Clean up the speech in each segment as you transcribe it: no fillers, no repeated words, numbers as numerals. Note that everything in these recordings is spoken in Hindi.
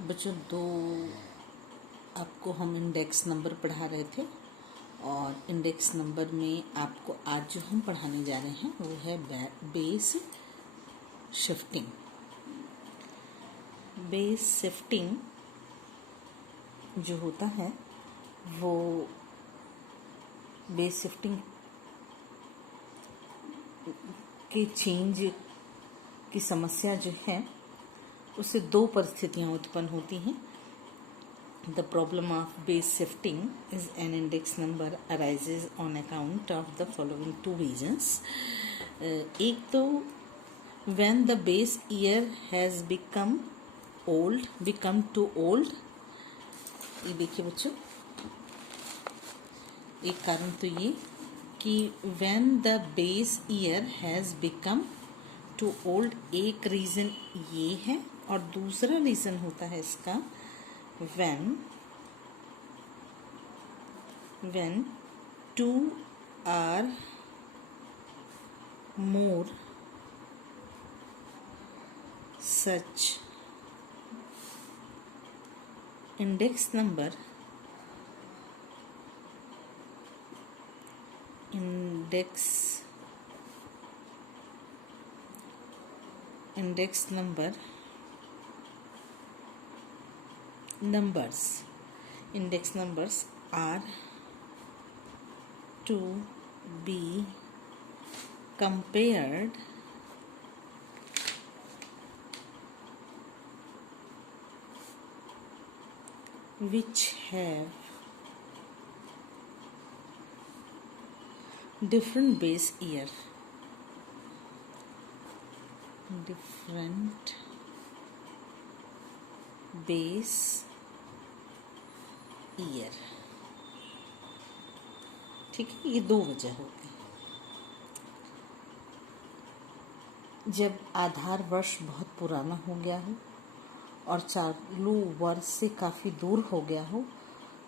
बच्चों दो आपको हम इंडेक्स नंबर पढ़ा रहे थे और इंडेक्स नंबर में आपको आज जो हम पढ़ाने जा रहे हैं वो है बेस शिफ्टिंग। बेस शिफ्टिंग जो होता है वो बेस शिफ्टिंग के चेंज की समस्या जो है उससे दो परिस्थितियां उत्पन्न होती हैं। The problem of base shifting is an index number arises on account of the following two reasons. एक तो when the base year has become too old। ये देखिए बच्चों, एक कारण तो ये कि when the base year has become too old, एक रीज़न ये है और दूसरा रीज़न होता है इसका when two or more such index number numbers are to be compared which have different base year। ठीक है, ये दो वजह होगी। जब आधार वर्ष बहुत पुराना हो गया हो और चालू वर्ष से काफ़ी दूर हो गया हो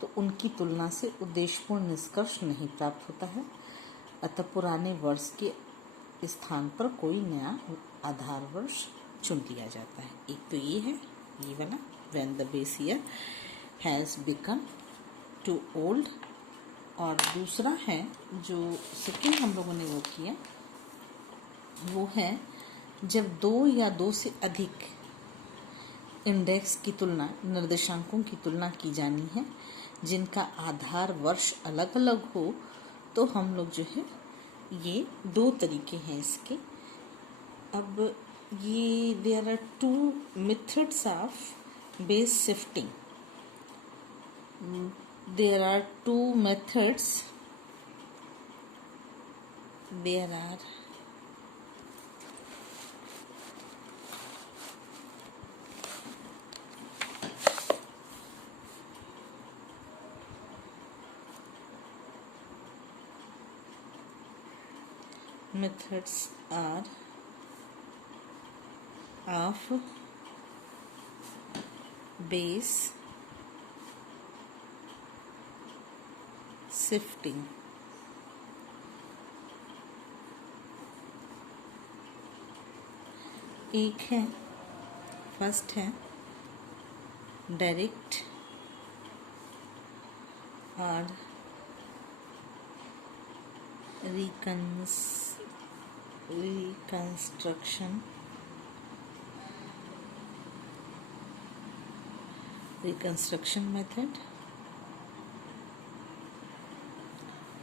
तो उनकी तुलना से उद्देश्यपूर्ण निष्कर्ष नहीं प्राप्त होता है, अतः पुराने वर्ष के स्थान पर कोई नया आधार वर्ष चुन लिया जाता है। एक तो ये है, ये वाला when the base year has become too old, और दूसरा है जो सेकंड हम लोगों ने वो किया वो है जब दो या दो से अधिक इंडेक्स की तुलना, निर्देशांकों की तुलना की जानी है जिनका आधार वर्ष अलग अलग हो तो हम लोग जो है ये दो तरीके हैं इसके। अब ये there are two methods of base shifting. There are two methods. There are methods are of base shifting. एक है, फर्स्ट है डायरेक्ट और रिकंस्ट्रक्शन मेथड,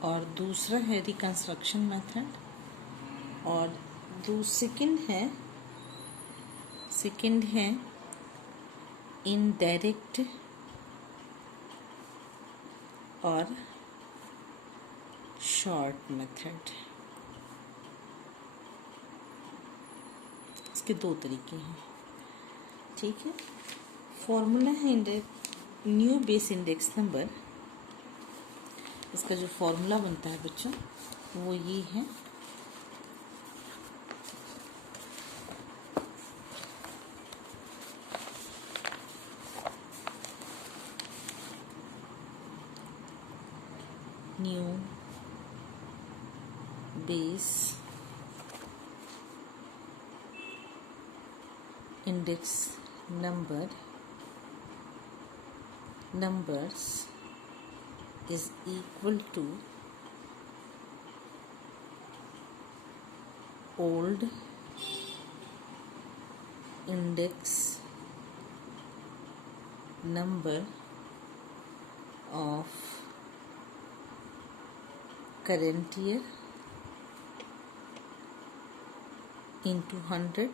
और दूसरा है रिकंस्ट्रक्शन मेथड, और सेकंड है इनडायरेक्ट और शॉर्ट मेथड। इसके दो तरीके हैं। ठीक है, फॉर्मूला है न्यू बेस इंडेक्स नंबर। इसका जो फॉर्मूला बनता है बच्चों वो ये है, new base index number numbers is equal to old index number of current year into 100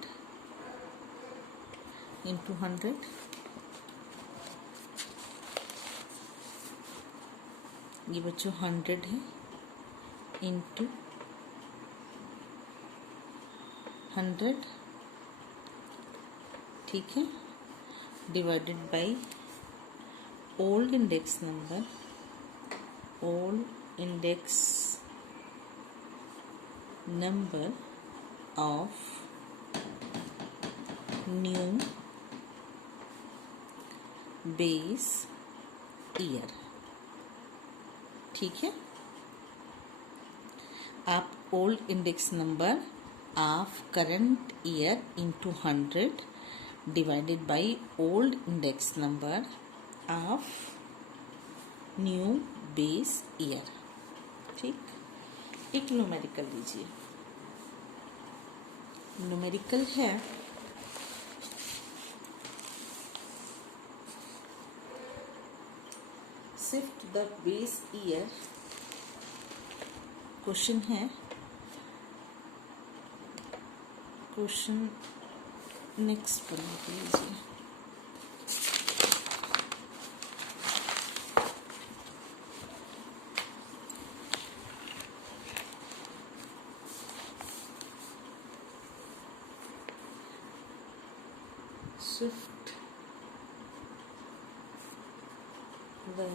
ये बच्चों 100 है इंटू 100, ठीक है, divided by old index number of new base year, ठीक है। आप old index number of current year into 100 divided by old index number of new base year, ठीक। एक न्यूमेरिकल लीजिए, न्यूमेरिकल है shift the base year, question है, क्वेश्चन नेक्स्ट बना लीजिए। Shift the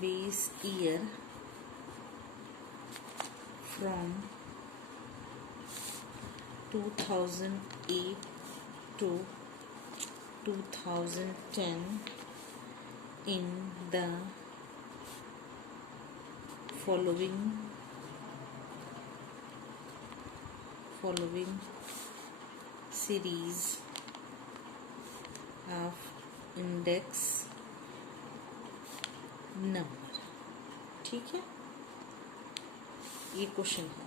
base year from 2008 to 2010 in the following series of index number, ठीक है। ये क्वेश्चन है,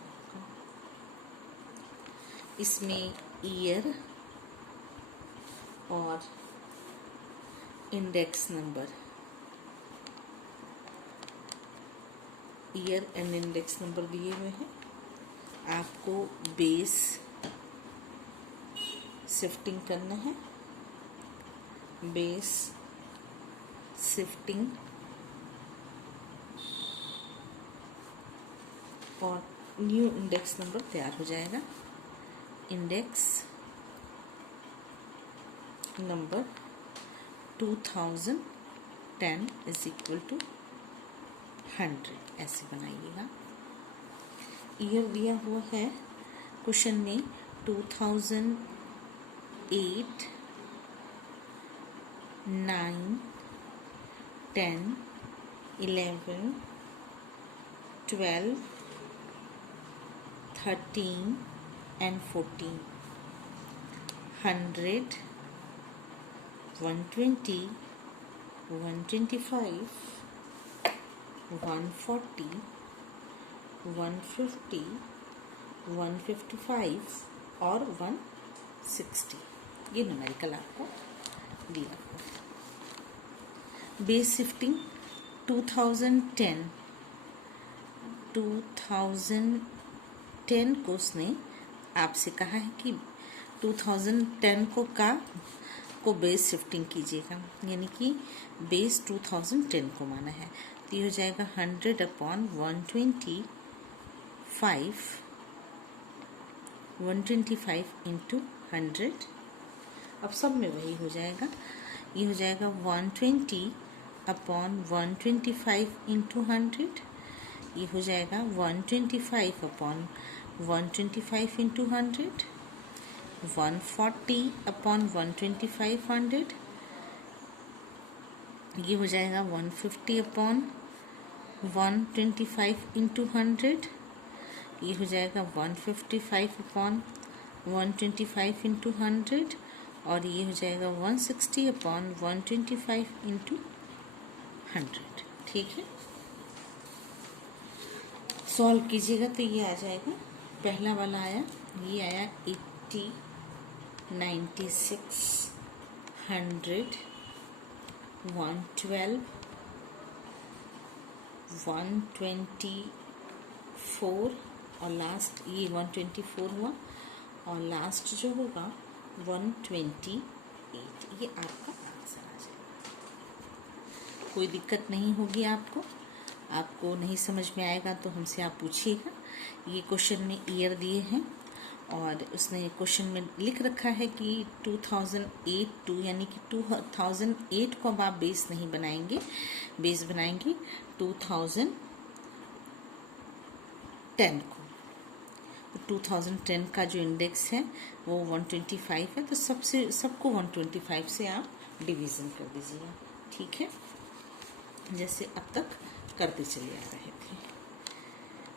इसमें ईयर और index number, year and index number दिए हुए हैं। आपको बेस शिफ्टिंग करना है, बेस शिफ्टिंग, और न्यू इंडेक्स नंबर तैयार हो जाएगा। Index number 2010 is equal to 100, ऐसे बनाइएगा। ईयर दिया हुआ है क्वेश्चन में 2008, 9, 10, 11, 12, 13 and 14, 100, 120, 125, 140, 150, 155 और 160। ये न्यूमेरिकल आपको दिया हुआ। बेस शिफ्टिंग 2010 को उसने आपसे कहा है कि 2010 को बेस शिफ्टिंग कीजिएगा, यानी कि बेस 2010 को माना है, तो ये हो जाएगा 100 अपॉन 125 इंटू 100। अब सब में वही हो जाएगा, ये हो जाएगा 120 अपॉन 125 इंटू 100, ये हो जाएगा 125 अपॉन 125 इंटू 100, 140 अपॉन 125 100, ये हो जाएगा 150 अपॉन 125 इंटू 100, ये हो जाएगा 155 अपॉन 125 इंटू 100, और ये हो जाएगा 160 अपॉन 125 इंटू 100। ठीक है, सॉल्व कीजिएगा तो ये आ जाएगा, पहला वाला आया, ये आया 80, 96, 100, 112, 124 और लास्ट ये 124 हुआ और लास्ट जो होगा 128। ये आपका आंसर आ जाएगा। कोई दिक्कत नहीं होगी आपको नहीं समझ में आएगा तो हमसे आप पूछिएगा। ये क्वेश्चन में ईयर दिए हैं और उसने क्वेश्चन में लिख रखा है कि 2008 टू, यानी कि 2008 को अब आप बेस नहीं बनाएंगे, बेस बनाएंगे 2010 को। तो 2010 का जो इंडेक्स है वो 125 है, तो सबको 125 से आप डिवीज़न कर दीजिएगा। ठीक है, जैसे अब तक करते चले आ रहे थे।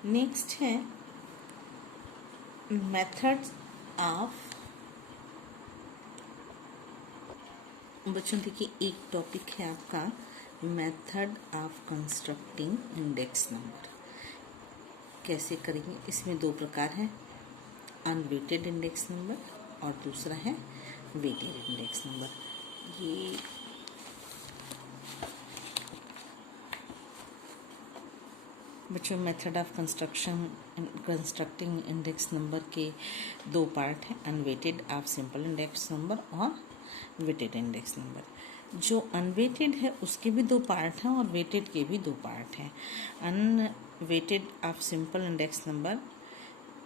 नेक्स्ट है मेथड्स ऑफ, बच्चों देखिए एक टॉपिक है आपका method of constructing index number. कैसे करेंगे, इसमें दो प्रकार है, अनवेटेड इंडेक्स नंबर और दूसरा है वेटेड इंडेक्स नंबर। ये बच्चों method of constructing index number के दो पार्ट हैं, unweighted of simple index number और वेटेड इंडेक्स नंबर। जो अनवेटेड है उसके भी दो पार्ट हैं और वेटेड के भी दो पार्ट हैं। Unweighted of simple index number,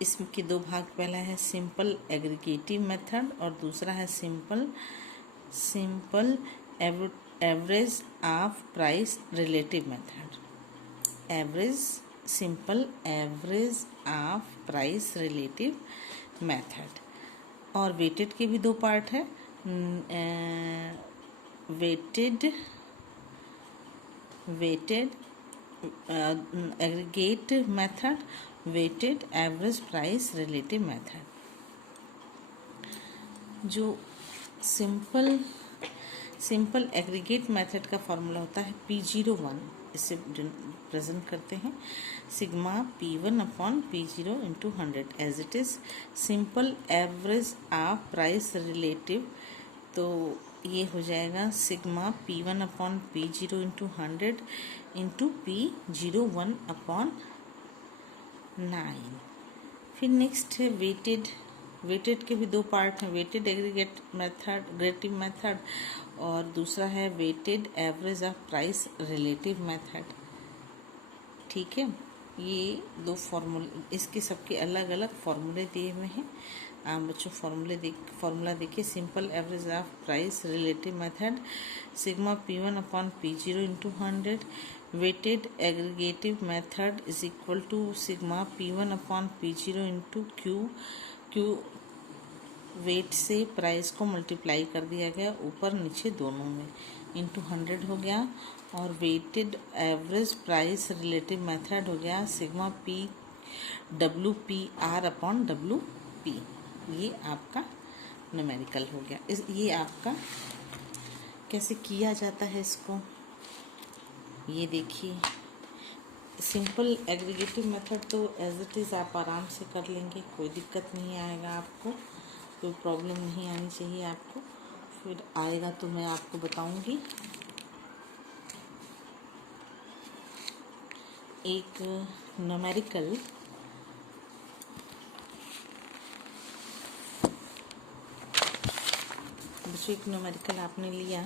इसके दो भाग, पहला है सिंपल एग्रीगेटिव मेथड और दूसरा है simple average of price relative method. Simple average of price relative method. और वेटेड के भी दो पार्ट है, weighted aggregate method, weighted average price relative method. जो सिंपल एग्रीगेट मेथड का फॉर्मूला होता है P01, इसे प्रेजेंट करते हैं sigma P1 upon P0 into 100 as it is simple average of price relative. तो ये हो जाएगा sigma P1 upon P0 into 100 into P01 upon 9। फिर नेक्स्ट है वेटेड के भी दो पार्ट हैं, वेटेड एग्रीगेटिव मेथड और दूसरा है weighted average of price relative method. ठीक है, ये दो फॉर्मूले, इसके सबके अलग अलग फॉर्मूले दिए हुए हैं। आप बच्चों फॉर्मूला देखिए, simple average of price relative method sigma P1 upon P0 into 100, weighted aggregative method is equal to sigma P1 upon P0 into Q weight से प्राइस को मल्टीप्लाई कर दिया गया ऊपर नीचे दोनों में, इंटू 100 हो गया। और weighted average price relative method हो गया सिग्मा WPR अपॉन WP। ये आपका न्यूमेरिकल हो गया। ये आपका कैसे किया जाता है इसको, ये देखिए, सिंपल एग्रीगेटिव मेथड तो एज इट इज़ आप आराम से कर लेंगे, कोई दिक्कत नहीं आएगा आपको, कोई प्रॉब्लम नहीं आनी चाहिए आपको। फिर आएगा तो मैं आपको बताऊंगी। एक न्यूमेरिकल आपने लिया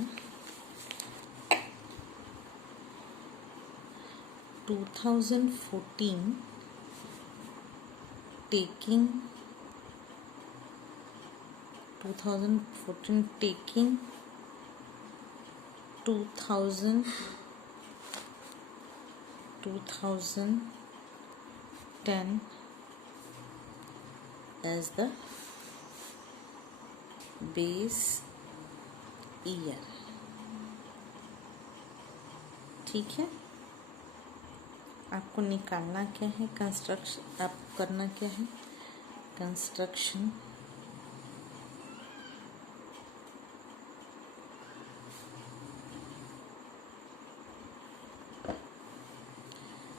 2014 taking 2010 as the base year। ठीक है, आपको निकालना क्या है, कंस्ट्रक्शन आपको करना क्या है, construction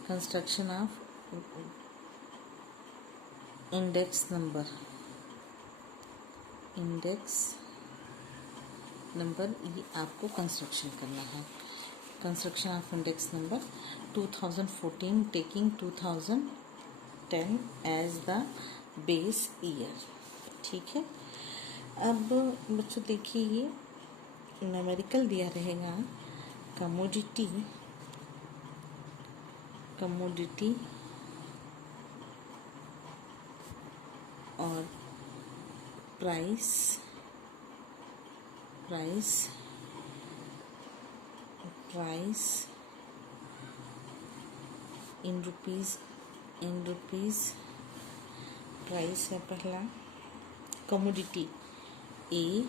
construction of index number ये आपको कंस्ट्रक्शन करना है। Construction of index number 2014 taking 2010 as the base year. ठीक है, अब बच्चों देखिए ये न्यूमेरिकल दिया रहेगा कमोडिटी और प्राइस इन रुपीज प्राइस है पहला। Commodity A,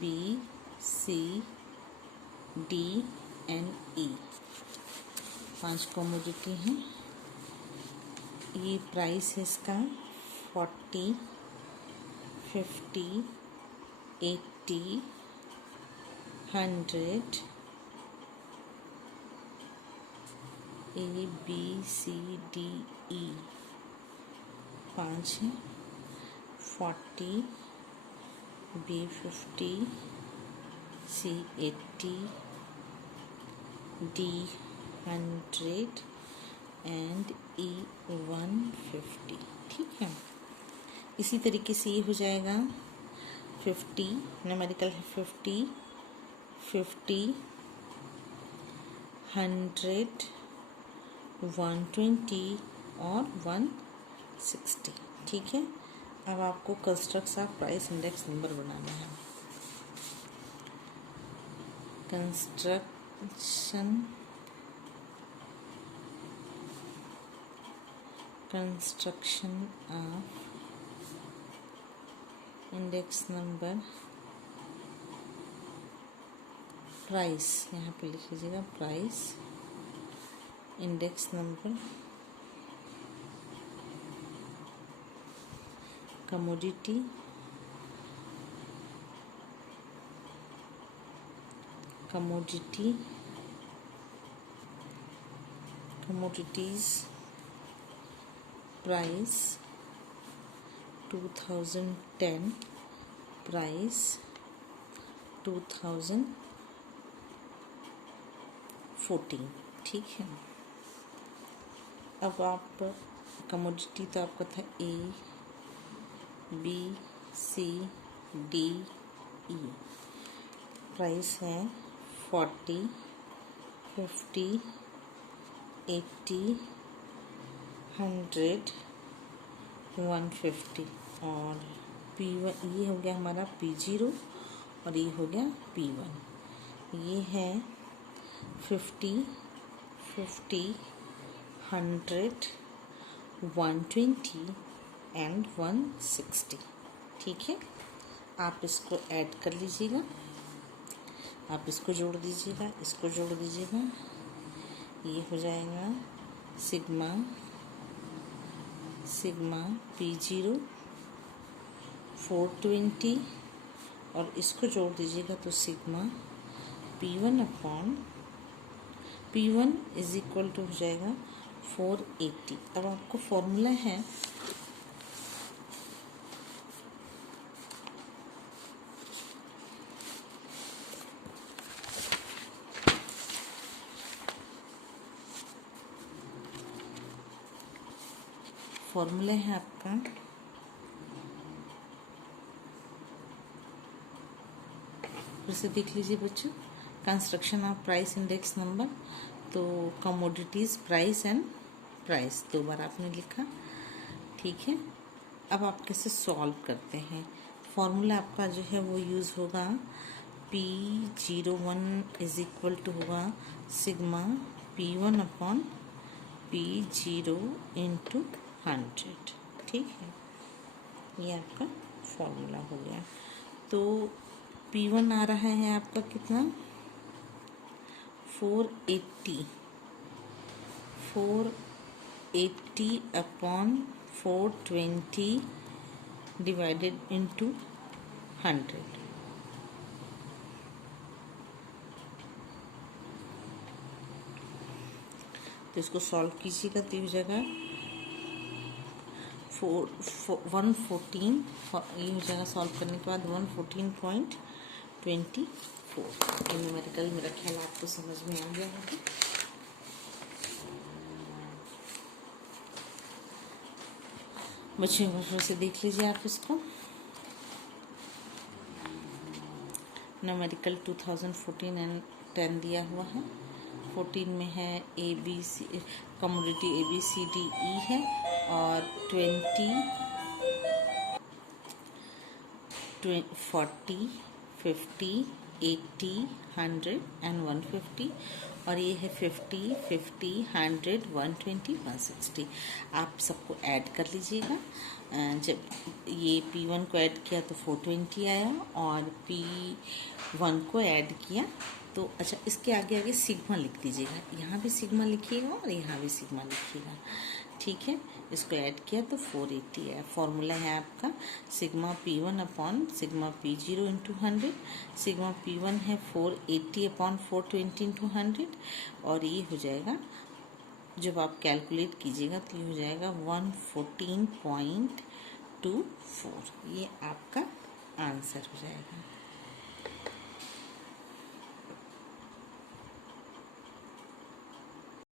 B, C, D and E 5 commodity हैं। ये प्राइस है इसका 40, 50, 80, 100 A, B, C, D, E 5 है। 40, B 50, C 80, D 100 and E 150। ठीक है, इसी तरीके से ये हो जाएगा 50, न्यूमेरिकल है 50, 100, 120 और 160। ठीक है, अब आपको construct of price index number बनाना है। Construction of index number price, यहाँ पे लिख लीजिएगा price index number commodity commodities price 2010 price 2014। ठीक है, अब आप कमोडिटी तो आपका था A, B, C, D, E। Price है 40, 50, 80, 100, 150 और P1 ये हो गया हमारा P0 और ये हो गया P1। ये है 50, 100, 120 एंड 160। ठीक है, आप इसको ऐड कर लीजिएगा, आप इसको जोड़ दीजिएगा, इसको जोड़ दीजिएगा, ये हो जाएगा सिग्मा P0 420 और इसको जोड़ दीजिएगा तो sigma P1 is equal to हो जाएगा 480। अब आपको फॉर्मूला है आपका फिर से देख लीजिए बच्चों, construction of price index number. तो कमोडिटीज प्राइस एंड प्राइस 2 बार आपने लिखा। ठीक है, अब आप कैसे सॉल्व करते हैं। फॉर्मूला आपका जो है वो यूज़ होगा P01 इज इक्वल टू होगा sigma P1 upon P0 into 100। ठीक है, ये आपका फॉर्मूला हो गया। तो P1 आ रहा है आपका कितना 480 अपॉन 420 डिवाइडेड इंटू 100। तो इसको सॉल्व कीजिएगा तो ये हो जाएगा 114, ये हो जाएगा सॉल्व करने के बाद 114.24। ये न्यूमेरिकल मेरा ख्याल आपको समझ में आ गया होगा। बच्चों बच्चों से देख लीजिए आप इसको। न्यूमेरिकल 2014 एंड 10 दिया हुआ है। 14 में है ABC कमोडिटी ABCDE है, और 40, 50, 80, 100 एंड 150, और ये है 50, 50, 100, 120, 160। आप सबको ऐड कर लीजिएगा। जब ये P1 को ऐड किया तो 420 आया, और P1 को ऐड किया तो अच्छा, इसके आगे आगे सिग्मा लिख दीजिएगा। यहाँ भी सिग्मा लिखिएगा और यहाँ भी सिग्मा लिखिएगा, ठीक है। इसको ऐड किया तो 480 है। फॉर्मूला है आपका sigma P1 upon sigma P0 into 100। Sigma P1 है 480 अपॉन 420 इंटू 100, और ये हो जाएगा, जब आप कैलकुलेट कीजिएगा तो ये हो जाएगा 114.24। ये आपका आंसर हो जाएगा।